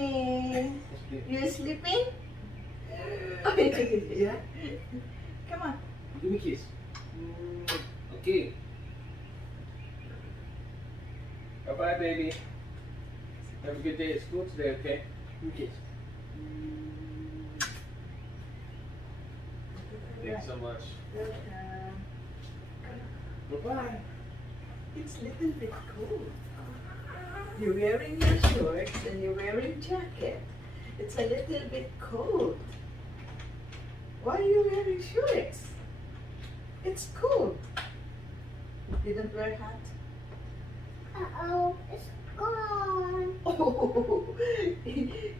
morning. You sleeping? Oh, yeah. Come on. Give me a kiss. Okay. Bye-bye, baby. Have a good day at school today, okay? Give me a kiss. Thanks so much. Bye-bye. It's a little bit cold. You're wearing your shorts and you're wearing jacket. It's a little bit cold. Why are you wearing shorts? It's cold. You didn't wear hat? Uh-oh, it's gone. Oh,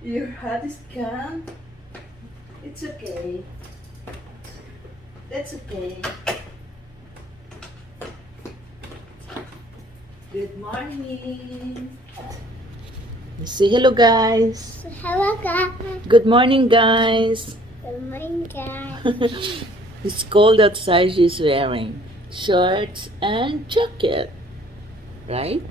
your hat is gone? It's okay. That's okay. Good morning. Say hello, guys. Hello, guys. Good morning, guys. Good morning, guys. It's cold outside. She's wearing shorts and jacket. Right?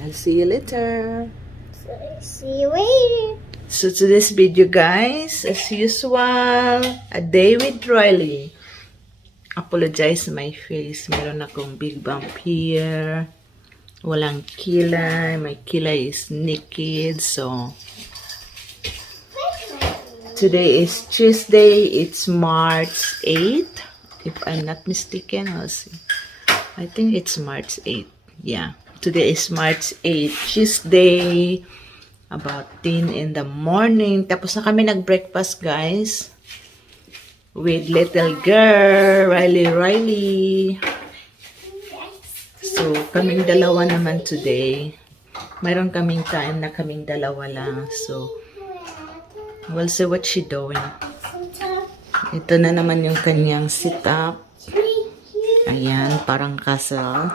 I'll see you later. So, see you later. So today's video, guys, as usual, a day with Riley. Apologize my face. Meron akong big bump here. Walang kilay. My kilay is naked. So today is Tuesday. It's March 8th. If I'm not mistaken, I'll see. I think it's March 8th. Yeah. Today is March 8th. Tuesday. About 10 in the morning. Tapos na kami nag-breakfast, guys. With little girl, Riley. So, kaming dalawa naman today. Mayroon kaming time na kaming dalawa lang. So, we'll see what she doing. Ito na naman yung kanyang sit-up. Ayan, parang castle.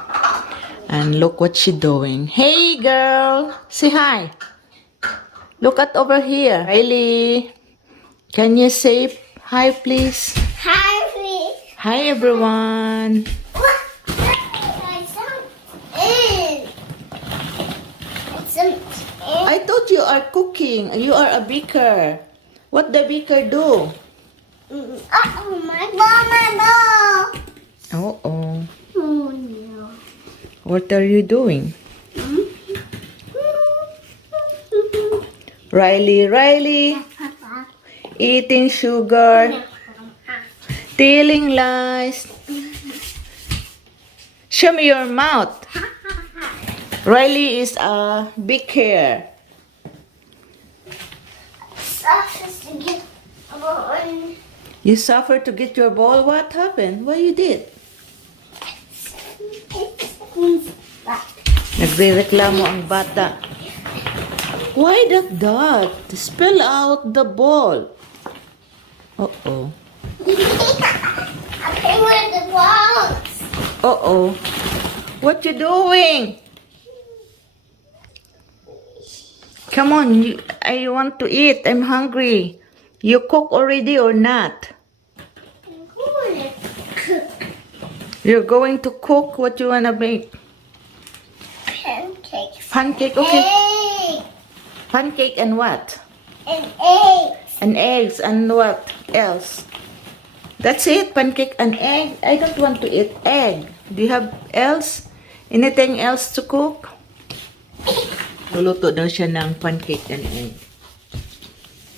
And look what she doing. Hey, girl! Say hi! Look at over here. Riley, can you say hi, please? Hi, please. Hi, everyone. I thought you are cooking. You are a baker. What the baker do? Uh-oh, my ball. Uh-oh. Oh, no. What are you doing? Riley, eating sugar, telling lies. Show me your mouth. Riley is a big hair. You suffered to get your ball? What happened? What you did? Nagrereklamo ang bata. Why that dot? Spill out the ball. Uh-oh. I play with the balls. Uh-oh. What you doing? Come on, I want to eat. I'm hungry. You cook already or not? I'm going to cook You're going to cook? What you wanna make? pancakes. Pancake, okay. Eggs. Pancake and what? And eggs. And eggs and what else? That's it, pancake and egg. I don't want to eat egg. Do you have else? Anything else to cook? Luluto daw siya ng pancake and egg.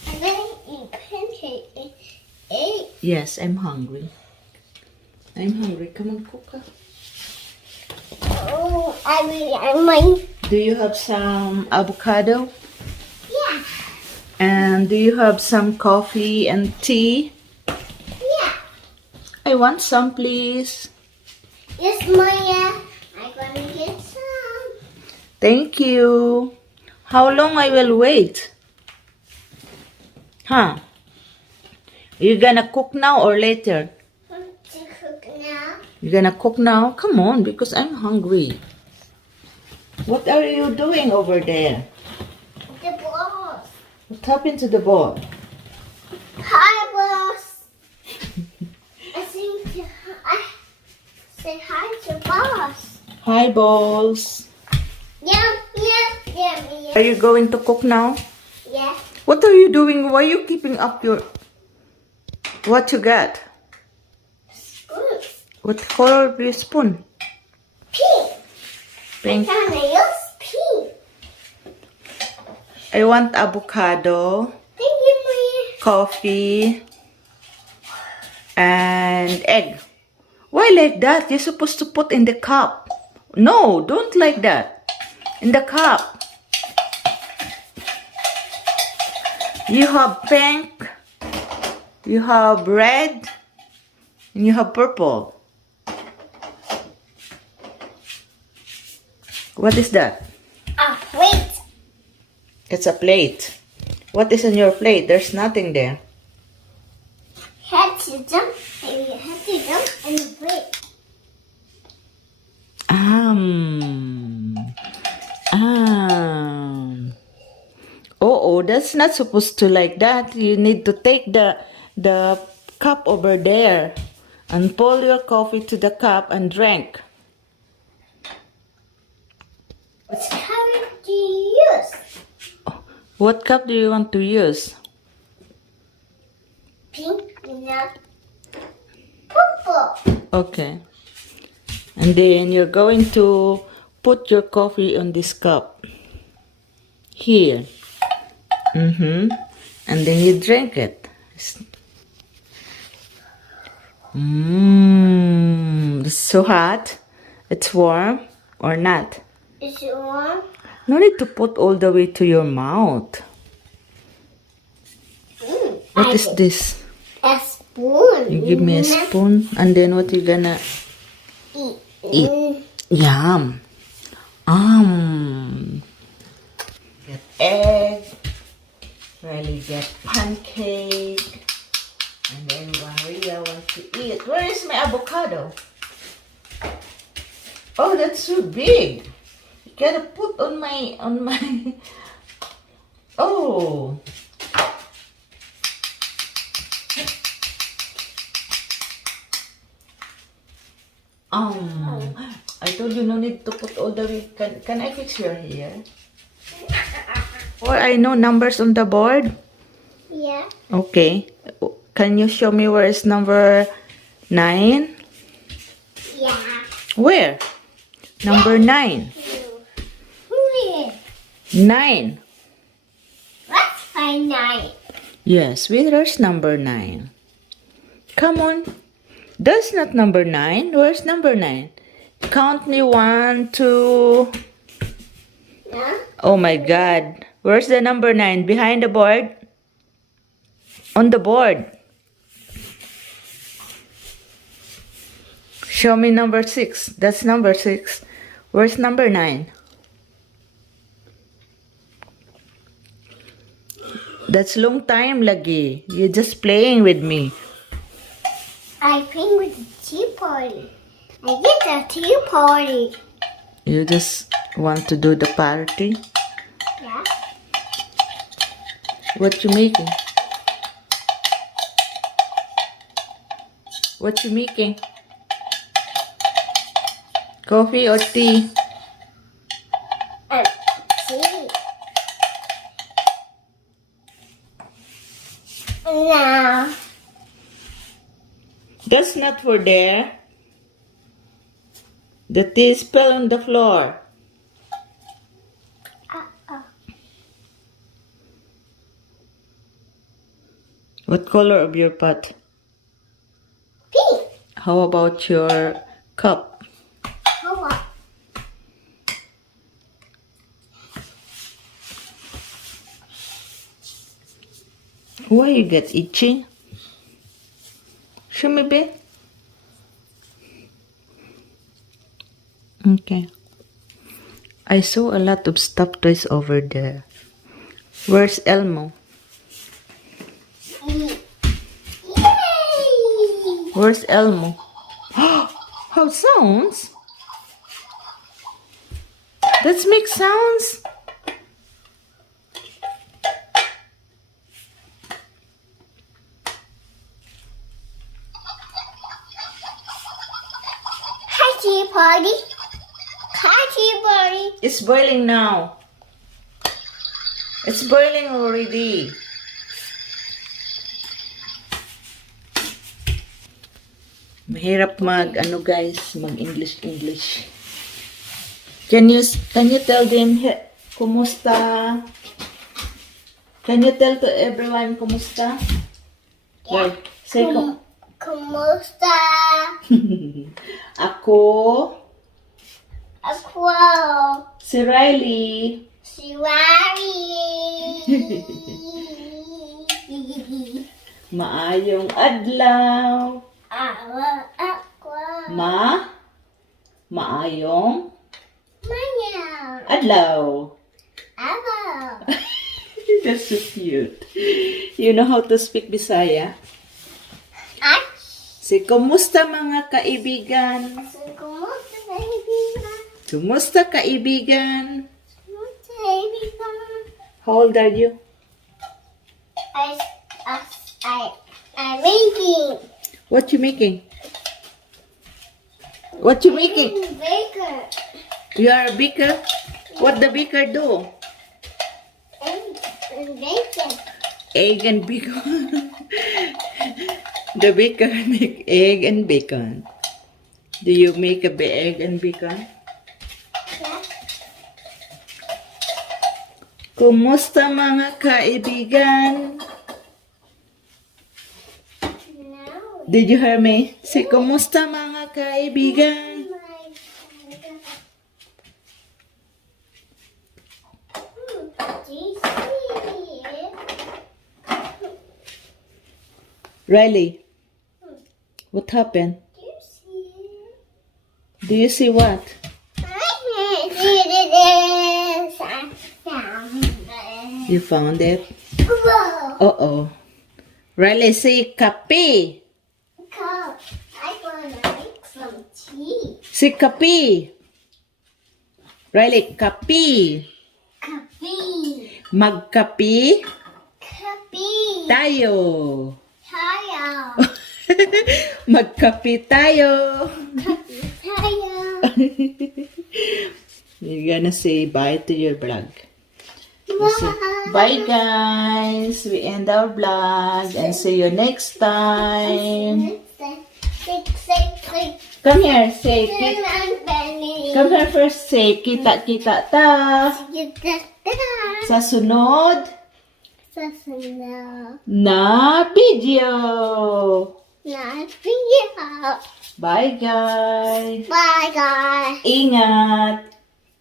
I'm going to eat pancake and eggs. Yes, I'm hungry. I'm hungry. Come on, cook. Oh, I might. Do you have some avocado? Yeah. And do you have some coffee and tea? Yeah. I want some, please. Yes, Maya. I'm going to get some. Thank you. How long I will wait? Huh? You gonna cook now or later? Want to cook now? You gonna cook now? Come on, because I'm hungry. What are you doing over there? The balls. What happened to the ball? Hi, boss. I think I say hi to boss. Hi, balls. Yum, yum. Yeah, Are you going to cook now? yeah. What are you doing? Why are you keeping up your... What you got? Ooh, What color of your spoon? pink. Pink. I'm gonna use pink. I want avocado, Thank you, Maria. coffee, and egg. Why like that? You're supposed to put in the cup. No, don't like that. In the cup. You have pink, you have red, and you have purple. What is that? Ah, wait. It's a plate. What is on your plate? There's nothing there. Had to jump, and you have to jump and wait. Um. Um. Oh, that's not supposed to like that. You need to take the cup over there and pour your coffee to the cup and drink. Which color do you use? What cup do you want to use? Pink, not purple. Okay. And then you're going to put your coffee on this cup. Here. And then you drink it. It's so hot. It's warm or not? Is it warm? No need to put all the way to your mouth. What is this? A spoon. You give me a spoon and then what you gonna eat? Yum. Get egg. Riley get pancake. And then Maria wants to eat. Where is my avocado? Oh, that's so big. You gotta put on my Oh. I told you no need to put all the way. Can I fix your hair? Or I know numbers on the board. Yeah. Okay. Can you show me where is number 9? Yeah. Where? Number 9. Where? 9. Let's find 9. Yes, where's number 9? Come on. That's not number 9. Where's number 9? Count me 1, 2. Yeah. Oh my God. Where's the number 9? Behind the board? On the board. Show me number 6. That's number 6. Where's number 9? That's long time lagi. You're just playing with me. I playing with the tea party. I get the tea party. You just want to do the party? Yeah. What you making? What you making? Coffee or tea? Tea. Now. That's not for there. The tea spilled on the floor. Uh-oh. What color of your pot? Pink. How about your cup? How about Why you get itchy? Show me, babe. Okay. I saw a lot of stuffed toys over there. Where's Elmo? Yay! Where's Elmo? How sounds? Let's make sounds. Hi, tea party. Hi, tea party. It's boiling now. It's boiling already. Mahirap guys, mag-English. Can you tell them kumusta? Can you tell to everyone kumusta? Yeah. Right. Say Kumusta? Ako, Ako. si Riley. Si Wari. Maayong adlaw. Ako. Maayong Maya. adlaw. Ako. That's so cute. You know how to speak Bisaya? At Si kumusta mga kaibigan? kumusta kaibigan? Kumusta kaibigan? Kumusta kaibigan? How old are you? I'm making. What you making? What you making? Baker. You are a baker? What the baker do? And bacon. Egg and bacon. The baker make egg and bacon. Do you make a egg and bacon? Yeah. Kumusta mga kaibigan? Now. Did you hear me? Say, kumusta mga kaibigan? Riley, what happened? Do you see what? You found it? Uh-oh. Riley, say kape. I wanna make some tea. Say kape. Riley, kape. Coffee. Magkape Coffee. tayo. Tayo. Magkape tayo. Tayo. You're gonna say bye to your vlog. You say, bye guys. We end our vlog and see you next time. Come here, say come here first, say kita-kita ta. Sa sunod na video. Bye guys. Bye guys. Ingat.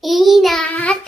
Ingat.